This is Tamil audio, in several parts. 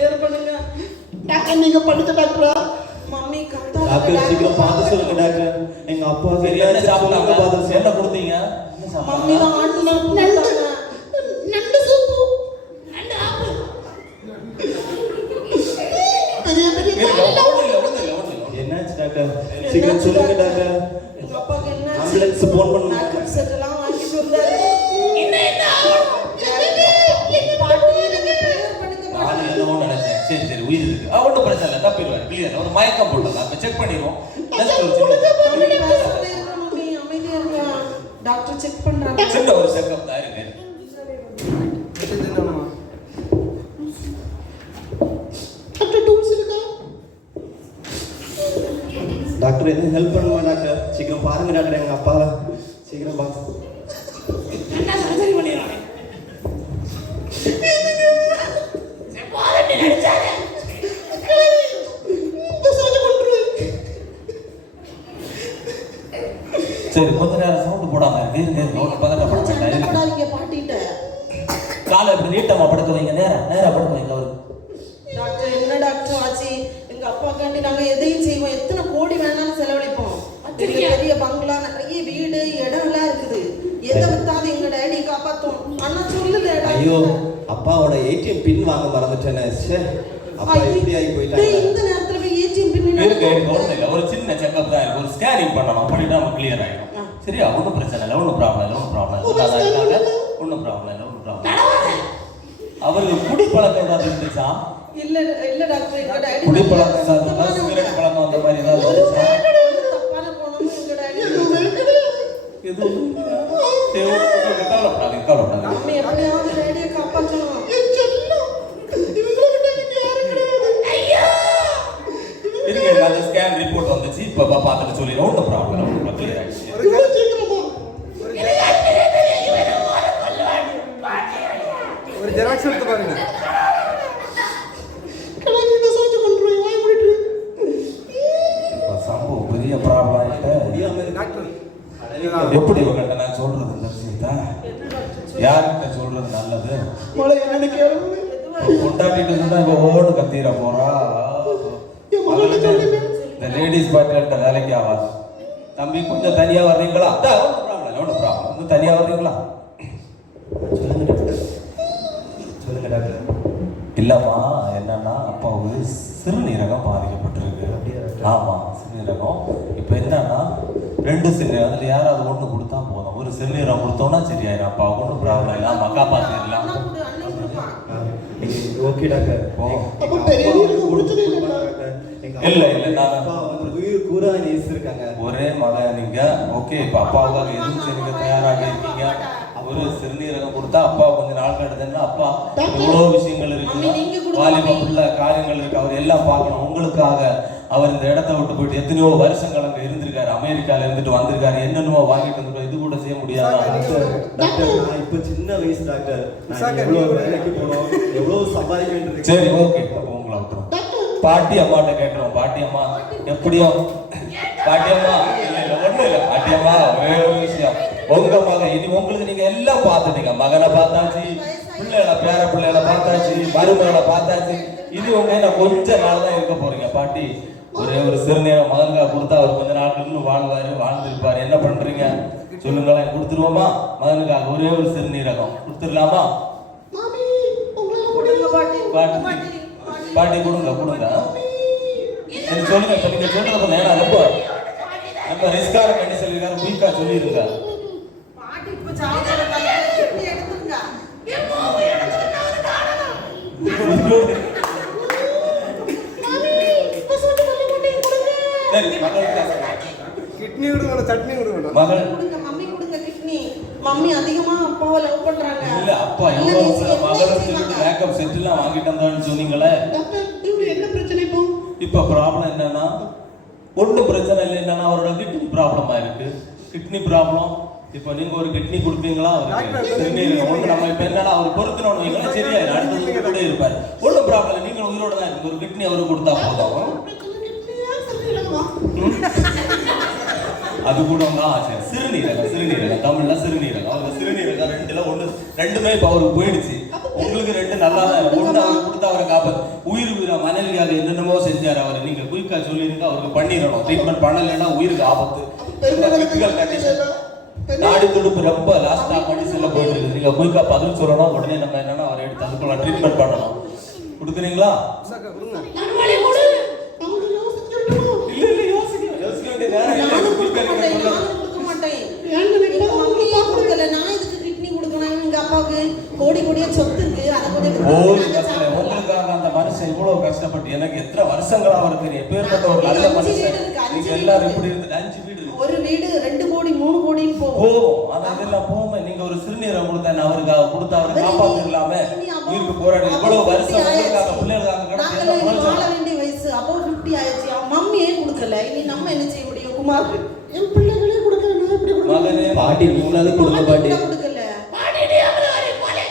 பிரேயர் பண்ணுங்க டாக்டர். நீங்க படிச்ச டாக்டரா? மம்மி கத்தா டாக்டர் சீக்கிரம் பார்த்து சொல்லுங்க டாக்டர். எங்க அப்பா என்ன சாப்பிட்டாங்க? பார்த்து என்ன கொடுத்தீங்க? மம்மி தான் ஆட்டு நண்டு சூப்பு, நண்டு ஆப்பிள், பெரிய பெரிய என்னாச்சு டாக்டர்? சீக்கிரம் சொல்லுங்க டாக்டர். எங்க அப்பாக்கு என்ன ஆம்புலன்ஸ் போன் பண்ணுங்க. மேக்கப் செட் எல்லாம் வாங்கிட்டு வந்தாரு. என்ன பாட்டி நீங்க பிரேயர் பண்ணுங்க நான் பாட்டி. என்னவோ நினைச்சேன். சரி சரி உயிர் இருக்கு. ஒன்றும் பிரச்சனை இல்லை, தப்பிடுவார். கிளியர். ஒரு மயக்கம் போட்டதா அப்ப செக் பண்ணிடுவோம். மம்மி அமைதியா இருங்க. டாக்டர் செக் பண்றாங்க. சின்ன ஒரு செக்கப் தான் இருக்கு. டாக்டர் டூல்ஸ் இருக்கா? டாக்டர் எதுவும் ஹெல்ப் பண்ணுமா டாக்டர்? சீக்கிரம் பாருங்க டாக்டர். எங்க அப்பா சீக்கிரம் பாருங்க. என்ன சர்ஜரி பண்ணிடுறாங்க? செப்பாதட்டி நடிச்சாங்க. சரி கொஞ்ச நேரம் சவுண்ட் போடாம இருக்கு. பதட்டப்படாதீங்க பாட்டிட்ட. காலை இப்படி நீட்டமா படுக்க வைங்க. நேரா படுக்க வைங்க. அவருக்கு டாக்டர் என்ன டாக்டர் ஆச்சு? எங்க அப்பாக்காண்டி நாங்க எதையும் செய்வோம். எத்தனை கோடி வேணாலும் செலவழிப்போம். பெரிய பங்களா, நிறைய வீடு, இடம் எல்லாம் இருக்குது. எதை வித்தாது எங்க டேடி காப்பாத்தும். அண்ணா சொல்லுங்க. ஐயோ அப்பாவோட ஏடிஎம் பின் வாங்க மறந்துட்டேனே. அப்பா இப்படி ஆகி போயிட்டாங்க. இந்த நேரத்துல போய் ஏடிஎம் பின் இருக்கு. ஒரு சின்ன செக்கப் தான் இருக்கு. ஒரு ஸ்கேனிங் பண்ணணும். பண்ணிட்டா நம்ம கிளியர் ஆயிடும். சரியா? ஒன்றும் பிரச்சனை இல்லை. ஒன்றும் ப்ராப்ளம் இல்லை. ஒன்றும் ப்ராப்ளம் இல்லை. அவருக்கு குடி பழக்கம் ஏதாவது இருந்துச்சா? இல்ல டாக்டர், எங்க டாடி குடி பழக்கம் ஏதாவது, சிகரெட் பழக்கம் அந்த மாதிரி ஏதாவது இருந்துச்சா? தப்பான குணமும் எங்க டாடி எதுவும் கவலைப்படாதீங்க. நம்ம எப்படியாவது டாடியை காப்பாற்றணும். இருக்கு. அந்த ஸ்கேன் ரிப்போர்ட் வந்துச்சு. இப்ப பார்த்துட்டு சொல்லிடுறோம். ஒன்றும் ப்ராப்ளம் இல்லை. கிளியர் ஆயிடுச்சு. ஒரு ஜெராக்ஸ் எடுத்து பாருங்க. சம்பவம் பெரிய ப்ராப்ளம் ஆயிட்டு எப்படி உங்கள்கிட்ட நான் சொல்றது இந்த விஷயத்த யார்கிட்ட சொல்றது நல்லது? கொண்டாட்டிட்டு சொன்னா இப்ப ஒவ்வொன்று கத்திர போறா. இந்த லேடிஸ் பார்ட்டிகிட்ட வேலைக்கு ஆகாது. தம்பி கொஞ்சம் தனியா வர்றீங்களா? ஒன்றும் ப்ராப்ளம். கொஞ்சம் தனியா வர்றீங்களா? சொல்லுங்க டாக்டர். இல்லம்மா என்னன்னா அப்பாவுக்கு சிறுநீரகம் பாதிக்கப்பட்டிருக்கு. ஆமா சிறுநீரகம். இப்போ என்னன்னா 2 சிறுநீரகம், அதுல யாராவது ஒண்ணு கொடுத்தா போதும். ஒரு சிறுநீரகம் கொடுத்தோம்னா சரியாயிரும். அப்பா ஒன்றும் ப்ராப்ளம் இல்லை. ஆமா காப்பாத்திடலாம். Okay doctor. இல்ல நான் அப்பா உயிர் கூறா நேசிருக்காங்க. ஒரே மகன் நீங்க. ஓகே இப்ப அப்பாவுக்காக எதுவும் செய்ய தயாராக இருக்கீங்க. ஒரு சிறுநீரகம் கொடுத்தா அப்பா கொஞ்ச நாள் கடுதுன்னா அப்பா எவ்வளவு விஷயங்கள் இருக்கு, வாலிபுள்ள காரியங்கள் இருக்கு. அவர் எல்லாம் பார்க்கணும். உங்களுக்காக அவர் இந்த இடத்த விட்டு போயிட்டு எத்தனையோ வருஷங்கள் அங்க இருந்திருக்காரு. அமெரிக்கால இருந்துட்டு வந்திருக்காரு. என்னென்னமோ வாங்கிட்டு வந்து இது கூட செய்ய முடியாது. டாக்டர் நான் இப்ப சின்ன வயசு டாக்டர். நான் எவ்வளவு வேலைக்கு போனோம், எவ்வளவு சம்பாதிக்க வேண்டியது. சரி ஓகே அப்ப உங்களை விட்டுரும். பாட்டி அம்மாட்ட கேட்கிறோம். பாட்டி அம்மா எப்படியோ பாட்டி அம்மா இல்ல ஒண்ணும் இல்ல. பாட்டி அம்மா ஒரே ஒரு விஷயம், உங்க மகன் இது உங்களுக்கு நீங்க எல்லாம் பார்த்துட்டீங்க. மகனை பார்த்தாச்சு, பிள்ளைகளை பேர பிள்ளைகளை பார்த்தாச்சு, மருமகளை பார்த்தாச்சு. இது உங்க என்ன கொஞ்ச நாள் தான் இருக்க போறீங்க. பாட்டி ஒரே ஒரு சிறுநீரம் மகனுக்காக கொடுத்தா அவர் கொஞ்ச நாட்கள் இன்னும் வாழ்ந்திருப்பாரு. என்ன பண்றீங்க சொல்லுங்களேன்? கொடுத்துருவோமா? மகனுக்காக ஒரே ஒரு சிறுநீரகம் கொடுத்துடலாமா? பாட்டி கொடுங்க சொல்லுங்க. இப்ப நீங்க சொல்றது ஏன்னா ரொம்ப ரிஸ்கான கண்டிஷன் இருக்காரு. குயிக்கா சொல்லிருங்க. கிட்னி விடுங்க, சட்னி விடுங்க. மகள் மம்மி கொடுங்க கிட்னி. மம்மி அதிகமா அப்பாவை லவ் பண்றாங்க. இல்ல அப்பா எவ்வளவு மகளுக்கு மேக்கப் செட் எல்லாம் வாங்கிட்டு வந்தான்னு சொன்னீங்களே. என்ன பிரச்சனை இப்போ? இப்ப ப்ராப்ளம் என்னன்னா ஒன்றும் பிரச்சனை இல்லை. என்னன்னா அவரோட கிட்னி ப்ராப்ளமா இருக்கு. Kidney problem. இப்போ நீங்க ஒரு கிட்னி கொடுப்பீங்களா? ஒன்று நம்ம இப்ப என்னன்னா அவர் பொறுத்துனோன்னு வைங்களா சரியாயிரும். அடுத்தது கூட இருப்பாரு. ஒன்றும் ப்ராப்ளம் இல்லை. நீங்க உயிரோட தான் இருக்கு. ஒரு கிட்னி அவருக்கு கொடுத்தா போதும். அது கூட சிறுநீரகம் தமிழ்ல சிறுநீரகம். அவங்க சிறுநீரகம் ரெண்டுமே இப்ப அவருக்கு போயிடுச்சு. உங்களுக்கு ரெண்டு நல்லா தான் இருக்கும். ஒண்ணு அவர் கொடுத்து அவரை காப்பாத்து. உயிருக்கு மனைவியாக என்னென்னமோ செஞ்சார் அவர். நீங்க குயிக்கா சொல்லிருங்க, அவருக்கு பண்ணிடணும். ட்ரீட்மெண்ட் பண்ணலைன்னா உயிருக்கு ஆபத்து. கிரிட்டிக்கல் கண்டிஷன், நாடி துடுப்பு ரொம்ப லாஸ்டா கண்டிஷன்ல போயிட்டு இருக்குது. நீங்க குயிக்கா பதில் சொல்லணும். உடனே நம்ம என்னன்னா அவரை எடுத்து அதுக்குள்ள ட்ரீட்மெண்ட் பண்ணணும். கொடுக்குறீங்களா? நான் வழி கொடு. அவங்க யோசிக்கட்டுமா? இல்ல யோசிக்க வேண்டிய நேரம் இல்லை. நானும் குயிக்கா கொடுக்க நீங்க மாட்டேன், சொல்லணும். நானும் கொடுக்க மாட்டேன். ஏன்னு எங்க நினைக்கிறேன்? மம்மியே கொடுக்கல, நான் இதுக்கு கிட்னி கொடுக்கணும். எங்க அப்பாவுக்கு கோடி கோடியா சொத்து இருக்கு, அதை கொஞ்சம் ஓடி நாங்க கஷ்டம். சாப்பிடலாம். உங்களுக்காக அந்த மனுஷன் இவ்வளவு கஷ்டப்பட்டு எனக்கு எத்தனை வருஷங்களா அவருக்கு எப்பேற்பட்ட ஒரு நல்ல மனுஷன். நீங்க எல்லாரும் இப்படி இருந்து 5 வீடு இருக்கு. ஒரு வீடு 2 கோடி 3 கோடின்னு போகும். போவோம். ஆனா இதெல்லாம் போகாம நீங்க ஒரு சிறுநீரை கொடுத்தேன் அவருக்காக கொடுத்து அவரை காப்பாத்திடலாமே. உயிருக்கு போராடி இவ்வளவு வருஷம் உங்களுக்காக பிள்ளைகளுக்காக நாங்கெல்லாம் இனி வாழ கிடந்து வேண்டிய வயசு above 50 ஆயிடுச்சு. அவன் மம்மியே கொடுக்கல, இனி நம்ம என்ன செய்ய முடியும்? குமார் என் பிள்ளைகளே கொடுக்கல, நான் எப்படி கொடுக்க? மகனே பாட்டி நீங்களாவது கொடுங்க பாட்டி. கொடுக்கல. பாடிடி அவரை போலே.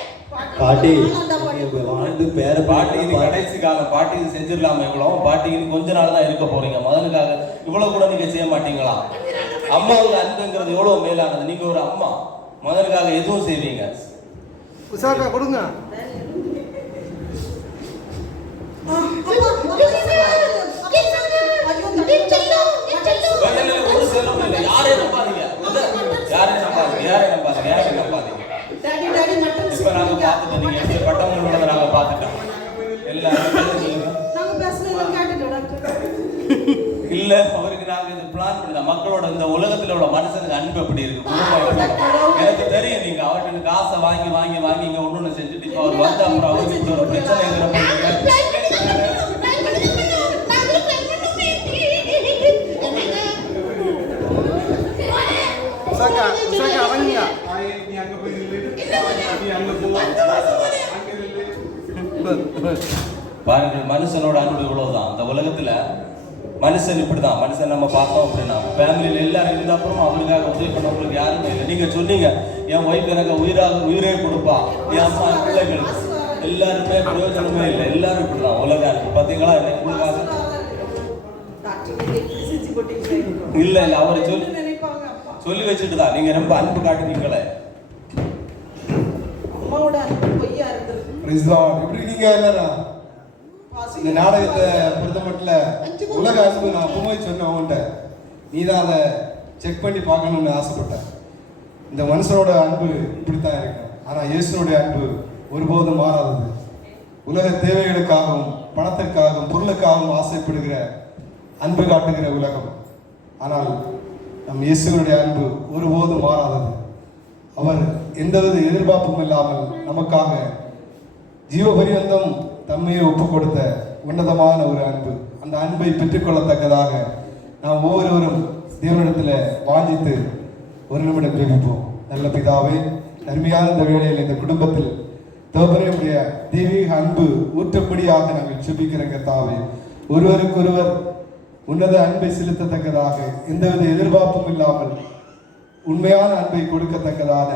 பாட்டி நான்டா பாட்டி. வாழ்ந்து பேர பாட்டி இது கடைசி காலம். பாட்டி இது செஞ்சிடலாமா இவ்வளவு? பாட்டி இன்னும் கொஞ்ச நாள் தான் இருக்க போறீங்க. மகனுக்காக இவ்வளவு கூட நீங்க செய்ய மாட்டீங்களா? அம்மாவுக்கு அன்புங்கிறது எவ்வளவு மேலானது. நீங்க ஒரு அம்மா, மகனுக்காக எதுவும் செய்வீங்க. உஷாக்கா கொடுங்க. ஒரு செல்லம் இல்லை. யாரையும் நம்பாதீங்க. யாரையும் நம்பாதீங்க. யாரையும் நம்பாதீங்க. யாரையும் நம்பாதீங்க. டாடி டாடி மட்டன் இப்ப நாங்க பார்த்துட்டோம். நீங்க எப்படி பட்டவங்களோட நாங்க பார்த்துட்டோம். எல்லாரும் நாங்க பேசுனது கேட்டுட்டோம் டாக்டர். இல்ல அவருக்கு நாங்க இந்த பிளான் பண்ண மக்களோட இந்த உலகத்துல உள்ள மனுஷனுக்கு அன்பு எப்படி இருக்கு, குடும்பம் எப்படி இருக்கு. எனக்கு தெரியும் நீங்க அவர்கிட்ட காசை வாங்கி வாங்கி வாங்கி இங்க ஒண்ணு செஞ்சுட்டு இப்ப அவர் வந்து அப்புறம் அவருக்கு இப்படி ஒரு பிரச்சனைங்கிற உஷாக்கா உஷாக்கா அவங்க பாருங்கள், மனுஷனோட அன்பு இவ்வளவுதான். அந்த உலகத்துல மனுஷன் இப்படிதான். மனுஷன் நம்ம பார்த்தோம் அப்படின்னா ஃபேமிலியில எல்லாரும் இருந்த அப்புறம் அவருக்காக உதவி பண்ணவங்களுக்கு யாருமே இல்லை. நீங்க சொன்னீங்க என் ஒய்ஃப் எனக்கு உயிரே கொடுப்பா, என் அம்மா என் பிள்ளைகள் எல்லாருமே பிரயோஜனமே இல்லை. எல்லாரும் இப்படிதான் உலக அன்பு. பாத்தீங்களா உங்களுக்காக இல்ல இல்ல அவரை சொல்லி வச்சுட்டு தான் நீங்க ரொம்ப அன்பு காட்டுறீங்களே. அம்மாவோட அன்பு பொய்யா இருந்திருக்கு. எப்படி இருக்கீங்க எல்லாரும்? இந்த நாடகத்தை பொறுத்த மட்டும் உலக அன்பு நான் அப்பவே சொன்னேன் அவன்கிட்ட, நீ தான் அதை செக் பண்ணி பார்க்கணும்னு ஆசைப்பட்டேன். இந்த மனுஷனோட அன்பு இப்படித்தான் இருக்கு. ஆனா இயேசுனுடைய அன்பு ஒருபோதும் மாறாதது. உலக தேவைகளுக்காகவும் பணத்திற்காகவும் பொருளுக்காகவும் ஆசைப்படுகிற அன்பு காட்டுகிற உலகம். ஆனால் நம் இயேசுனுடைய அன்பு ஒருபோதும் மாறாதது. அவர் எந்தவித எதிர்பார்ப்பும் இல்லாமல் நமக்காக ஜீவபரியந்தம் தம்மையை ஒப்பு கொடுத்த உன்னதமான ஒரு அன்பு. அந்த அன்பை பெற்றுக்கொள்ளத்தக்கதாக நாம் ஒவ்வொருவரும் தேவனிடத்தில் வாஞ்சித்து ஒரு நிமிடம் ஜெபிப்போம். நல்ல பிதாவே, அருமையான இந்த வேளையில் இந்த குடும்பத்தில் தகப்பனுடைய தெய்வீக அன்பு ஊற்றப்படியாக நாங்கள் ஜெபிக்கிற கர்த்தாவே, ஒருவருக்கொருவர் உன்னத அன்பை செலுத்தத்தக்கதாக எந்தவித எதிர்பார்ப்பும் இல்லாமல் உண்மையான அன்பை கொடுக்கத்தக்கதான